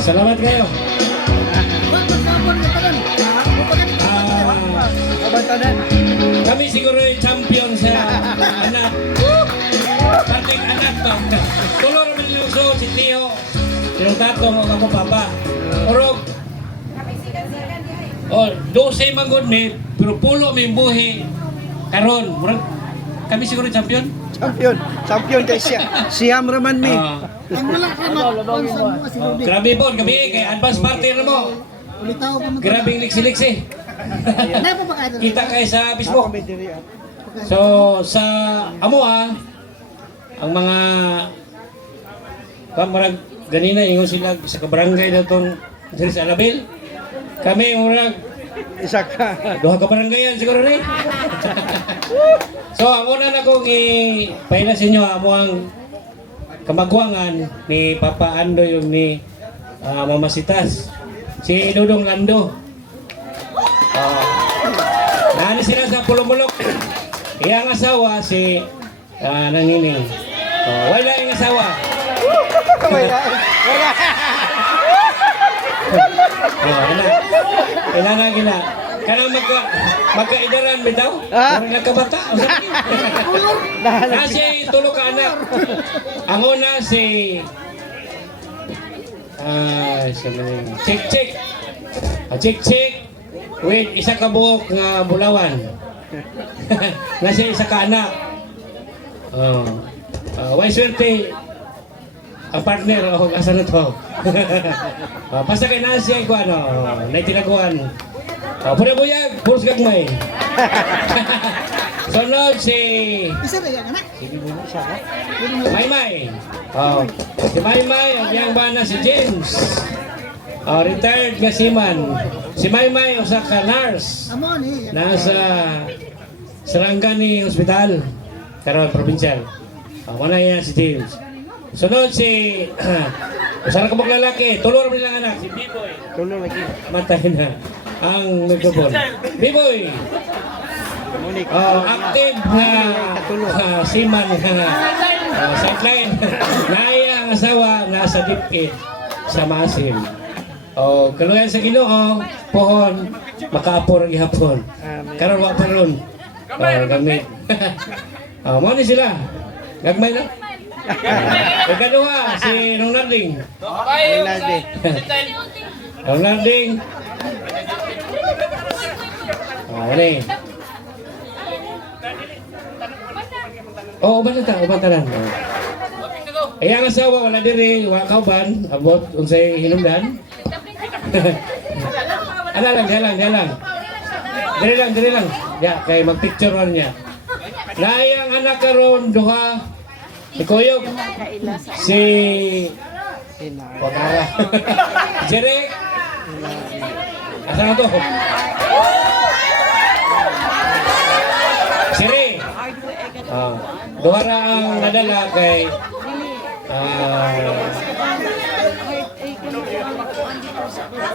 Salamat kayo. Kami siguro yung champion sa anak. Pating anak to. Tulor Miluso, si Tio. Sinong tatong o ako papa. Orog. O, 12 manggod may, pero pulo may buhi. Karon, kami siguro yung champion. Champion kay siya. Siyam raman mi. Ang walang kramat, si Ruby. Grabe po, kami kay advance party na mo. Ulitaw pa mo. Grabe liksi-liksi. Nay pa ba kayo? Kita kayo sa Facebook. So, sa Amoa, ang mga kamarag ganina, ingon sila sa kabarangay na itong diri sa Alabel. Kami, murag, Isa ka. duha ka barangayan siguro rin. So, ang una na kong ipaila sa inyo, amo ang kamagwangan ni Papa Ando yung ni Mama Sitas. Si Dudong Lando. Nani sila sa Pulumulok. Iyang asawa si Nangining. Wala yung asawa. Wala. Kailangan gina. Kanang magkaidaran bitaw? Parang nagkabata. Kasi tulo ka anak. Ang una si Chik-Chik. Chik-Chik with isa ka buhok nga bulawan. Nasa isa ka anak. Way swerte ang partner o asa na to. Basta kay nasa ko ano, naitinaguan. Pura buyag, puros gagmay. Sunod si Isa na yan, anak. Maymay. Si Maymay, ang biyang bana si James. Retired nga seaman. Si Maymay, usa ka nurse. Amon eh. Nasa Sarangani Hospital. Karon, provincial. Wala yan si James. Sunod si usa ka lalaki, tulor mo lang anak, si B-Boy. Tulo lagi. Matay na ang microphone. B-Boy. Active na seaman sideline. Naya ang asawa nasa dipit sa Masim. Kaluyan sa Ginoo, pohon, makaapor ang ihapon. Karon wa pa ron. Gamit. Mo ni sila. Gagmay na. Ikaduha, si Nong Narding. Nong Narding. Ini. Uban tanan. Ang asawa wala diri, wa kauban, abot unsay hinungdan. Diri lang. Ya, kay mag-picture ron niya. Layang anak karon duha. Ikuyog. Si Potara. Jerek. Asa na to? Siri. Duha ra ang nadala kay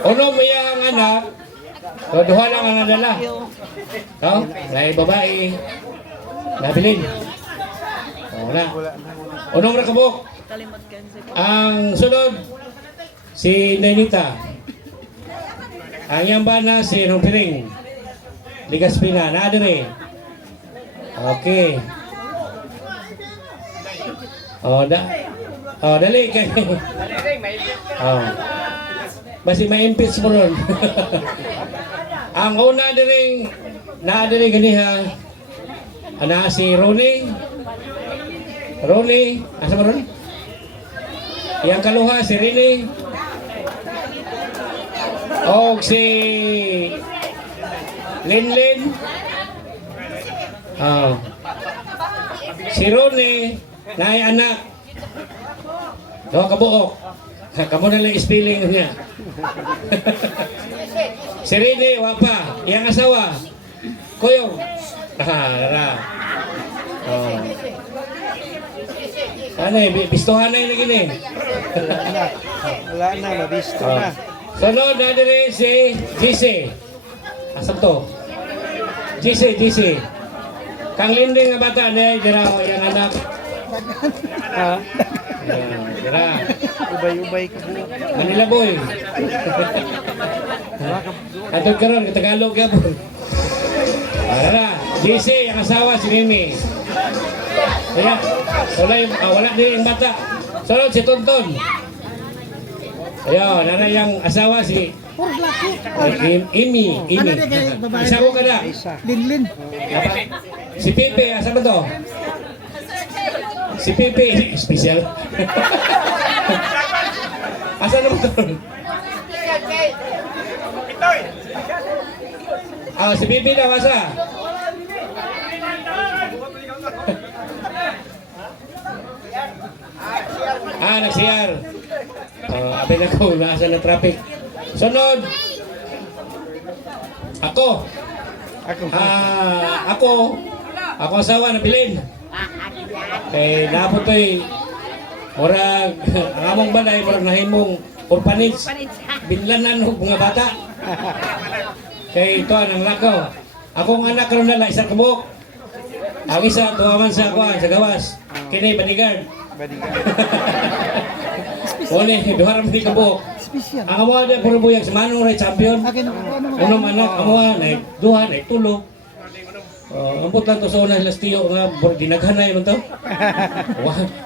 uno mo ang anak. Duha lang ang nadala. May babae. Nabilin. Wala. Unong rakabok. Ang sunod si Nenita. Ang iyang bana si Rompiring. Ligaspina. Naadere. Okay. Dali kay. Basi may impeach mo ron. Ang una diring naadere ganiha. Ana si Ronnie, asa mo ron? Yang kaluha si Rini. O si Linlin. Si Ronnie, naay anak. Doha ka buok. Kamo na lang spelling niya. Si Rini, wapa. Yang asawa, Koyong. Ano bistuhan na yung lagi ni? Wala na, mabisto na. Sunod na dire si GC. Asam to? GC. Kang linding nga bata na dira yung anak. Dira. Ubay-ubay ka buo. Manila boy. Atod karon Tagalog gyapon. Ara, JC ang asawa si Mimi. Kaya wala din yung bata. Sunod si Tonton. Ayun, nana yung asawa si Puro laki. Imi. Ano din kay babae? Isa ko kada. Isa. Linlin. Si Pepe, asa ba to? Si Pepe, special. Asa naman to? Si Pepe daw, asa? Nagsiyar. Abay na ko, nasa na traffic. Sunod. Ako. Ako asawa na bilin. Kay naputoy murag ang among balay murag nahimong orphanage. Binlanan og mga bata. Kay ito ang lakaw. Akong anak karon na isa ka buok. Ang isa tuwaman sa kuan sa gawas. Kini bodyguard. Ole, duha ra mi ka buok. Special. Ang amo ada puro buyag sa Manong Ray champion. Akin ano Unom anak amo na duha na tulo. Ambot lang to sa una lastiyo nga dinaghanay man to.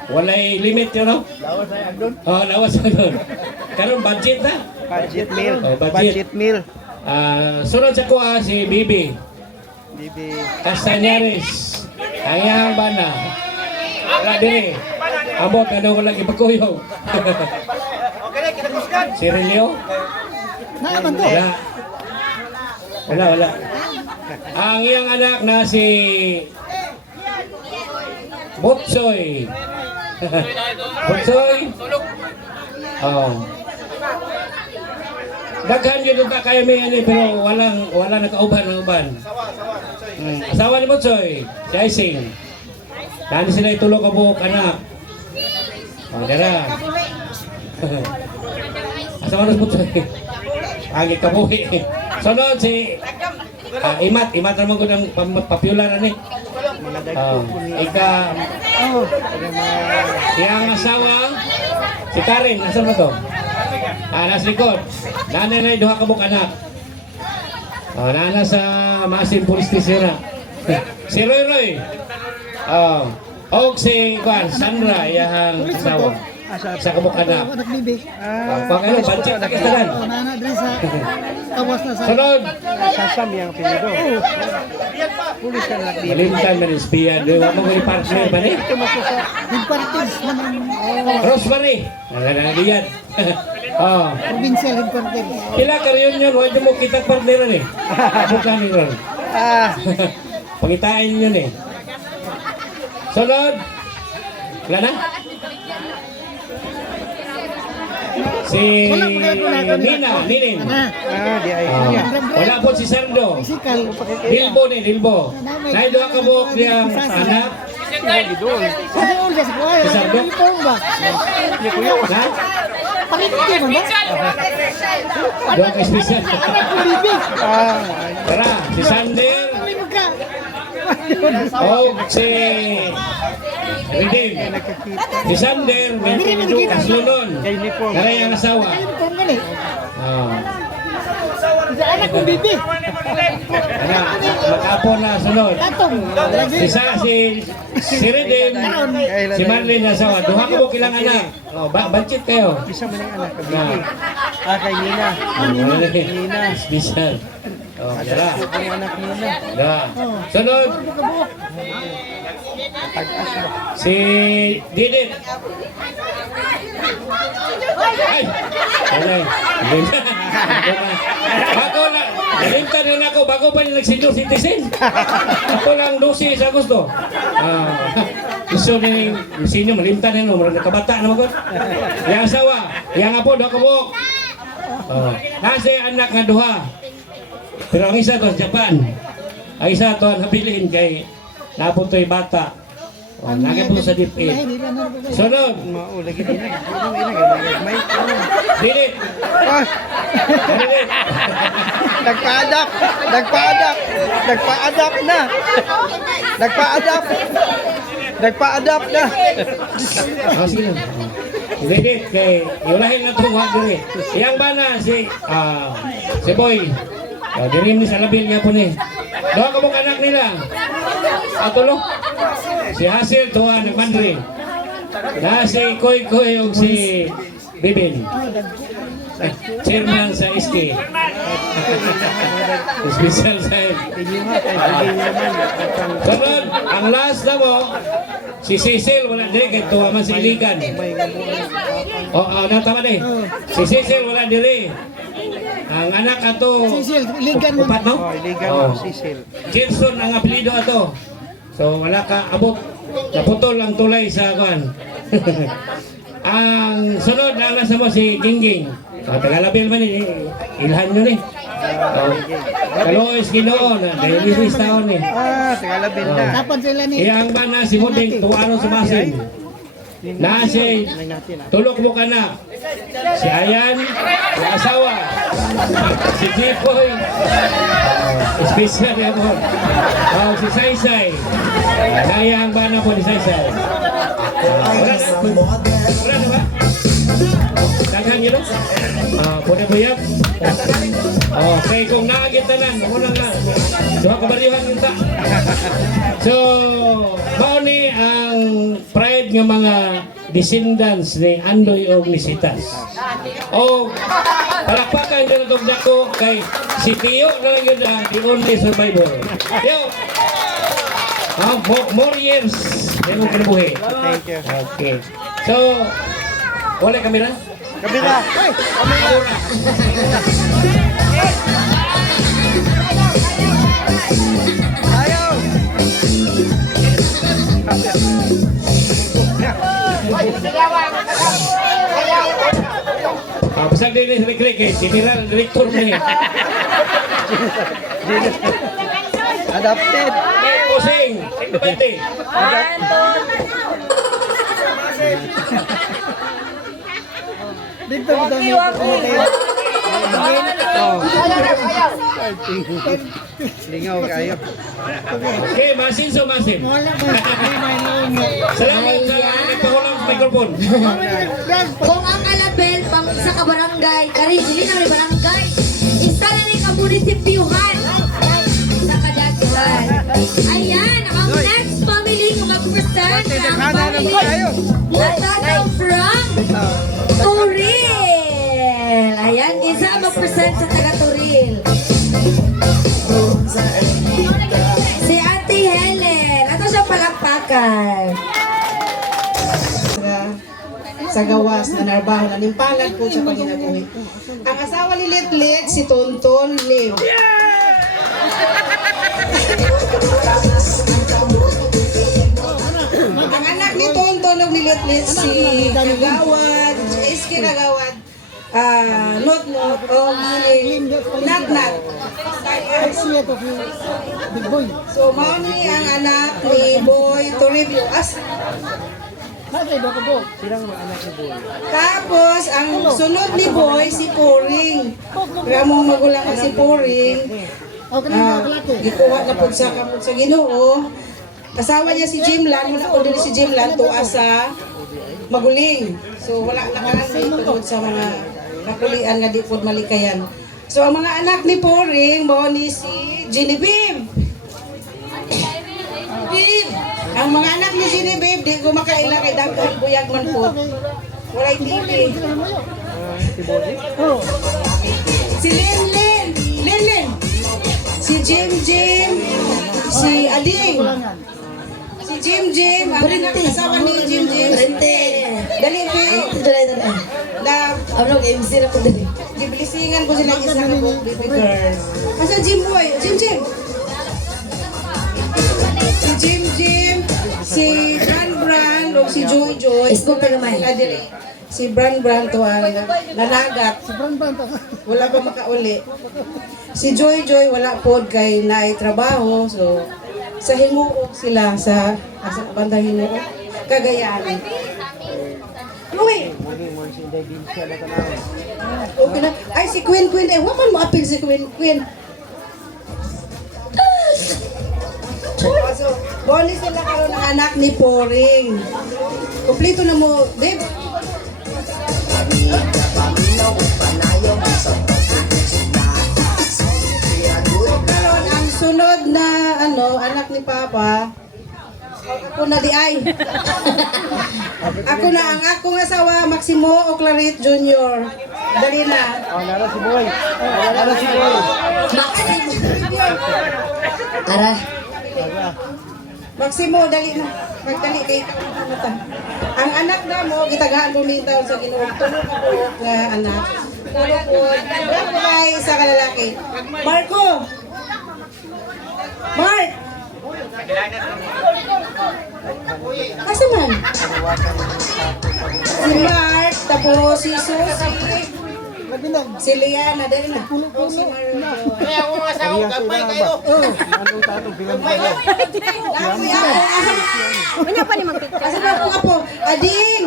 Walay limit yun no? Lawas ay agdon? Lawas agdon. Karon budget na. Budget meal. Budget. Budget meal. Sunod sa kuha si Bibi. Bibi. Castañares. Ayang bana. Wala dire. Ambot ano ko lang ipagkuyog. Si Relio? Naaman to. Wala. Ang iyang anak na si Botsoy. Botsoy. Daghan yun ta kaya may ano pero wala nakauban ng uban. Asawa ni Botsoy, si Aising. Dahil sila itulog ka buhok anak. Dara. Asawa ni Botsoy. Agi kabuhi. Sunod si Imat naman ko ng papyulan ni. Ika siyang asawa si Karen, nasa ba to? Nasa likod. Nanay na duha ka buok anak. Nana sa Masin Police Station na. Si Roy. Og si Sandra, iyang asawa. Sa kabuk anak. Anak bibi. Pagkano, budget na kistalan. Nana din sa kawas na sa. Sunod. Sasam yung apelido. Pulis ka na bibi. Malimtan man yung spiya. Wala mo yung partner ba ni? Headquarters naman. Rosemary. Nanganagiyat. Provincial headquarters. Pila ka reunion, huwag mo kitang partneran eh. Bukan ni Ron. Pangitain yun eh. Sunod. Wala na? Si Nina, Ninin. Di ay niya. Wala po si Sardo. Physical. Dilbo. Naido ka buhok niyang anak. Ano ulit sa kuhay? Si Sardo? Uniform ba? Ha? Pangiti mo ba? Doon ka special. Anak ko bibi. Tara, si Sander. Ano ka? O si Redeem. Si Sander. Kaslunon. Karay ang asawa. Uniform ka ni. Sa anak ko bibi. Makapo na sunod. Atong. Si Redeem. Si Marlene na asawa. Duha ko kilang anak. Budget kayo. Isa man yung anak ka bibi. Kay Nina. Nina. Special. Tara. Ang anak Nina. Sunod. Tag-as ba? Si Didit. Ay! Alay. Bago na. Nalimtan rin ako. Bago pa yung nag-senior citizen. Ako lang 12 sa gusto. Gusto ni senior. Malimtan rin. Marang nakabata naman ko. Yang asawa. Yang apo. Doha kabuk. Nasa anak nga duha. Pero ang isa to sa Japan. Ang isa to nabilin kay napunto'y bata. Lagi po sa DepEd. Sunod. Maulagi din na. May Didit. Didit. Nagpa-adapt na. Nagpa-adapt na. Sige lang. Didit kay iulahin na itong wag diri. Iyang bana si Boy. Diri ni sa labil niya po ni. Doha ka mong anak nila. Atulo. Si Hasil tuwa ng Mandri. Na si Koy Koy o si Bibin. Chairman sa SK. Special side. Sunod, ang last na mo, si Cecil, wala diri, kay tuwa man si Iligan. Natama din. Si Cecil, wala diri. Ang anak ato, Cecil, Iligan mo. upat no? Iligan mo, Cecil. Gilson ang apelido ato. So wala ka abot. Naputol ang tulay sa kuan. Ang sunod na alas mo si Gingging. Tagalabel man ni ilhan nyo ni. Kalois Ginoo na daily quiz taon ni. Tagalabel na. Dapat sila ni. Iyang man na si Muding tuwano sumasin. Na si tulok mo ka na. Si Ayan, si asawa, si Jipoy, special niya po. Si Saysay. Naya ang bana po ni Saysay. Wala na ba? Daghan nyo no? Puna buyag? Okay, kung naagit na lang, muna nga. Duha kabariyuhan kita. So, mauni ang pride ng mga descendants ni Andoy o ni Sitas. O, palakpakan din itong dako kay si Tio na lang yun ang the only survivor. Yo! More years. Yan ang kinabuhi. Thank you. Okay. So, wala kamera? Kabila. Ay, Kamera. ayaw. Pasal din ni Rick eh. General Director mo eh. Adapted. Pusing. Ito ba ito? Dito ko dami. Lingaw kayo. Okay, masin so masin. Wala ba? Salamat sa nagpakulang sa microphone. Kung ang alabel pang sa kabarangay, kari dili na may barangay, isa na ni ka munisipyuhan sa kadaghan. Ayan, ang next family nga mag-present ang family Latanaw from Turil. Ayan, isa mag-present sa taga Turil. Si Ate Helen. Ato siya palakpakan. Sa gawas na narbaho na nimpalan po sa paginabuhi. Ang asawa ni Litlit, si Tonton Liv. Ang anak ni Tonton o ni Litlit, si Kagawad, SK Kagawad, Not-Not, o si Nat-Nat. Siya to si Big Boy. So, mauni ang anak ni Boy Toribio. Bakit ba ko po? Tapos, ang sunod ni Boy, si Poring. Kaya mong magulang ang si Poring. Okay na kalate. Gikuha na po sa kamot sa Ginoo. Asawa niya si Jimlan, wala po din si Jimlan, tuwa sa Maguling. So, wala na kanan tungkol sa mga nakulian nga di po malikayan. So, ang mga anak ni Poring, mo ni si Genevieve. Ang mga anak ni Genevieve, di ko makaila kay Dagdag Buyag man po. Walay TV. Oh, Si Lin, si Jim, si Aling, si Jim, ang anak asawa ni Jim, dali po, na, Ano, MC na ko dali. gibilisingan ko sila isa ka po, baby girl. Asa Jim boy, Jim, si Jim, si Bran, o si Joy, Facebook pa naman. Adili. Si Bran to ang nanagat. sobrang banta. Wala pa makauli. Si Joy wala pod kay naay trabaho. So sa Himuok sila sa bandang Himuok. Cagayan. Uy! Okay na. Ay si Queen eh wapan mo apil si Queen. So, bonus sila karon ng anak ni Poring. Kompleto na mo, babe. Karon ang sunod na anak ni Papa, ako na di ay. Ako na ang akong asawa, Maximo o Clarit Jr. Dali na. Oh, nara si Boy. Nara si Boy. Ara. Maximo, dali na. Magdali kay kamutan. Ang anak na mo, gitagaan mo mintaw sa Ginoo. Tulog ka po nga anak. Tulog po. Wala po ba isa ka lalaki? Marco! Mark! Asa man? Si Mark, tapos si Susie, si Liana, dali na. O si Marco. Anong tato bilang Boy? Asa ba po ka po? Ading!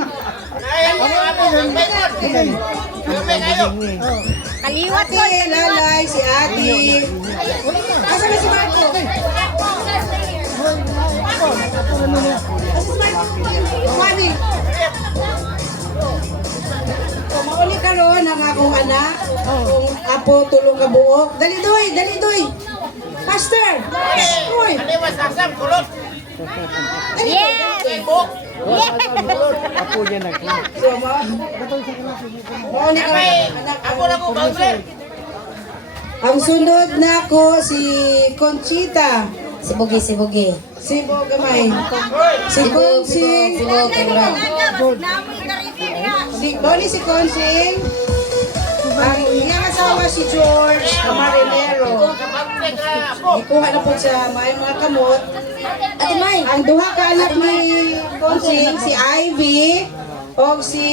Kaliwat Si Lalay, si Ati. Asa ba si Marco? Mani. So, mauli karon ang akong anak, akong apo tulong ka buok. Dali doy, dali doy. Pastor. Hoy. Yes! Apo niya na. So, mauli karon anak ako na ko Ang sunod na ko si Conchita. Si Bugi, si Bugi. Si Bo Gamay. Si Consing. Si Bo Kembra. Si Bonnie si Consing. Ang iyang asawa si George Amarilero. Ikuha na po siya may mga kamot. Ate May. Ang duha ka anak ni Consing, si Ivy o si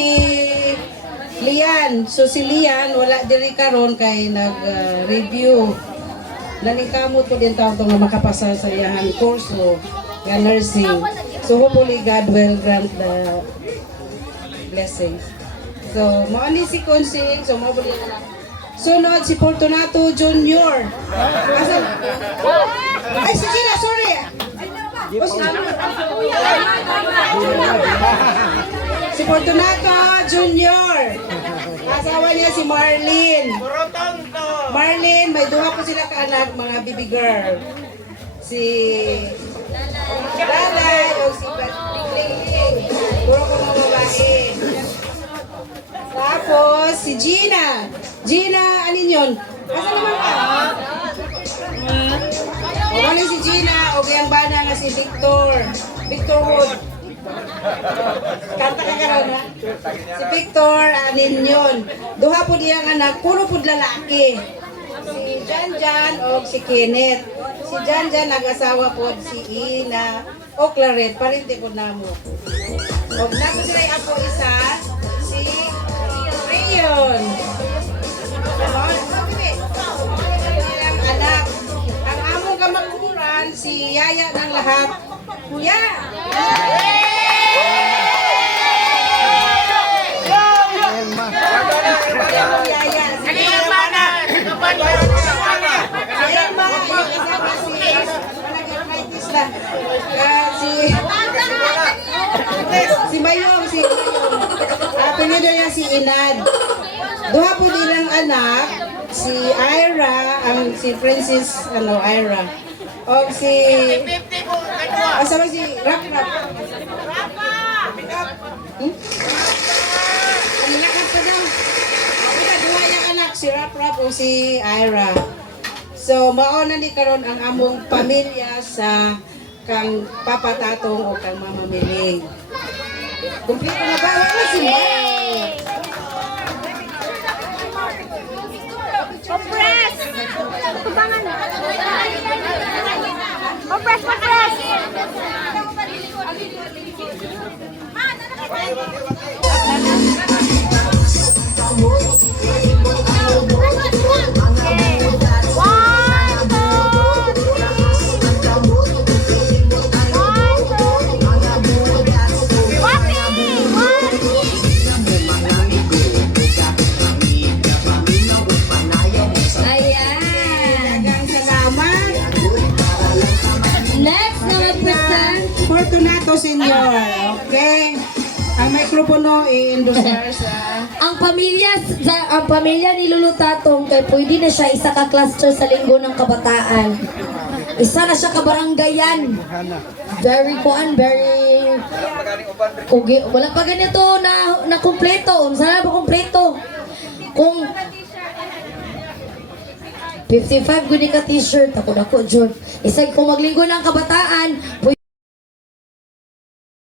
Lian. So si Lian wala diri karon kay nag-review. Naningkamot po din taon nga makapasa sa iyahan kurso nga nursing. So hopefully God will grant the blessings. So maani si Consing, so mao buli na. Sunod si Fortunato Jr. Asa? Ay si Gina, sorry. O, si Fortunato Jr. Asawa niya si Marlene. Marlene, may duha po sila kaanak, mga baby girl. Si Lalay o si Ling. Puro ko mga babae. Tapos, si Gina. Gina, anin yun? Asa naman ka? O ano si Gina, o kayang bana nga si Victor. Victor Wood. Kanta ka karon ha? Si Victor, anin yun. Duha po diyang anak, puro po lalaki. Si Janjan o si Kenneth. Si Janjan nag-asawa po si Ina o Claret, parente po namo. O nato sila yung ako isa, si Rayon. Ilang anak. Ang among kamagkuran, si Yaya ng lahat. Kuya! Yaya! Sige, Yaya! Si Mayong, pinili niya si Inad. Duha po nilang anak, si Ira, ang si Princess, Ira. O si, asama si Rap. Ang lakad pa daw. Duha niyang anak, si Rap o si Ira. So, mauna ni karon ang among pamilya sa kang Papa Tatong o kang Mama Miling. Kumpleto na ba? Wala si Mark. Compress! Tubangan na. Compress, compress! Ayan. Dagang salamat. Next na mag-present. Fortunato Senior. Okay. Ang mikropono i-endorser sa ang pamilya ni Lulu Tatong kay pwede na siya isa ka cluster sa Linggo ng Kabataan. Isa na siya ka baranggayan. Very kugi. Wala pa ganito na kumpleto. Sana ba kumpleto? Kung 55 guni ka t-shirt ako Jud. Isa kung maglinggo ng Kabataan,